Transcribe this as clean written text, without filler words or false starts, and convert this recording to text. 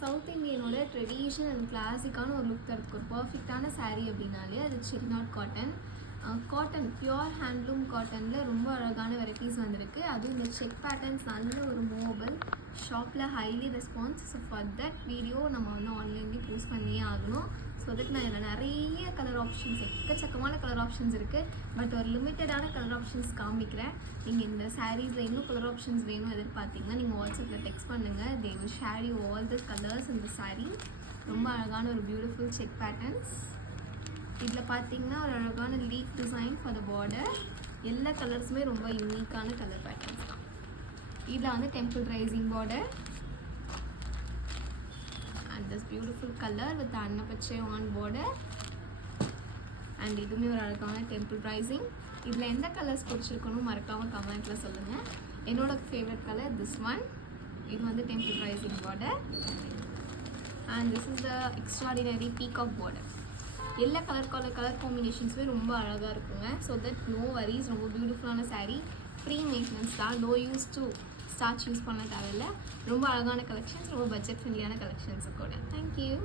South இந்தியனோட traditional and கிளாசிக்கான ஒரு look தரதுக்கு ஒரு பர்ஃபெக்டான சாரீ அப்படின்னாலே அது Chettinad cotton. Cotton pure handloom காட்டனில் ரொம்ப அழகான வெரைட்டிஸ் வந்திருக்கு. அதுவும் இந்த செக் பேட்டர்ன்ஸ் நல்ல ஒரு மூவபிள் ஷாப்பில் highly response. So for that video நம்ம வந்து ஆன்லைன்லேயும் போஸ்ட் பண்ணியே ஆகணும். ஸோ அதுக்கு நான் இதில் நிறைய கலர் ஆப்ஷன்ஸ், எக்கச்சக்கமான கலர் ஆப்ஷன்ஸ் இருக்குது. பட் ஒரு லிமிட்டடான கலர் ஆப்ஷன்ஸ் காமிக்கிறேன். நீங்கள் இந்த சாரீஸில் இன்னும் கலர் ஆப்ஷன்ஸ் வேணும் எதிர்பார்த்தீங்கன்னா நீங்கள் வாட்ஸ்அப்பில் டெக்ஸ்ட் பண்ணுங்கள். They will share you all the colours இந்த சாரீ. ரொம்ப அழகான ஒரு பியூட்டிஃபுல் செக் பேட்டர்ன்ஸ். இதில் பார்த்தீங்கன்னா ஒரு அழகான leaf design for the border. எல்லா கலர்ஸுமே ரொம்ப யூனிக்கான கலர் பேட்டர்ன்ஸ் தான். இதில் வந்து temple rising border and this beautiful colour with அன்னப்பச்சை ஆன் பார்டர். அண்ட் இதுவுமே ஒரு அழகான டெம்பிள் ரைசிங். இதில் எந்த கலர்ஸ் பிடிச்சிருக்கணும் மறக்காமல் கமெண்ட்டில் சொல்லுங்கள். என்னோட ஃபேவரட் கலர் திஸ் ஒன். இது வந்து temple rising border and this is the extraordinary peacock border. எல்லா கலர் காம்பினேஷன்ஸுமே ரொம்ப அழகாக இருக்குங்க. So that no worries. ரொம்ப பியூட்டிஃபுல்லான சாரீ. ஃப்ரீ மெயின்டெனன்ஸ் தான். No use to starch use பண்ண தேவையில்லை. ரொம்ப அழகான கலெக்ஷன்ஸ், ரொம்ப பட்ஜெட் ஃப்ரெண்ட்லியான கலெக்ஷன்ஸு கூட. தேங்க்யூ.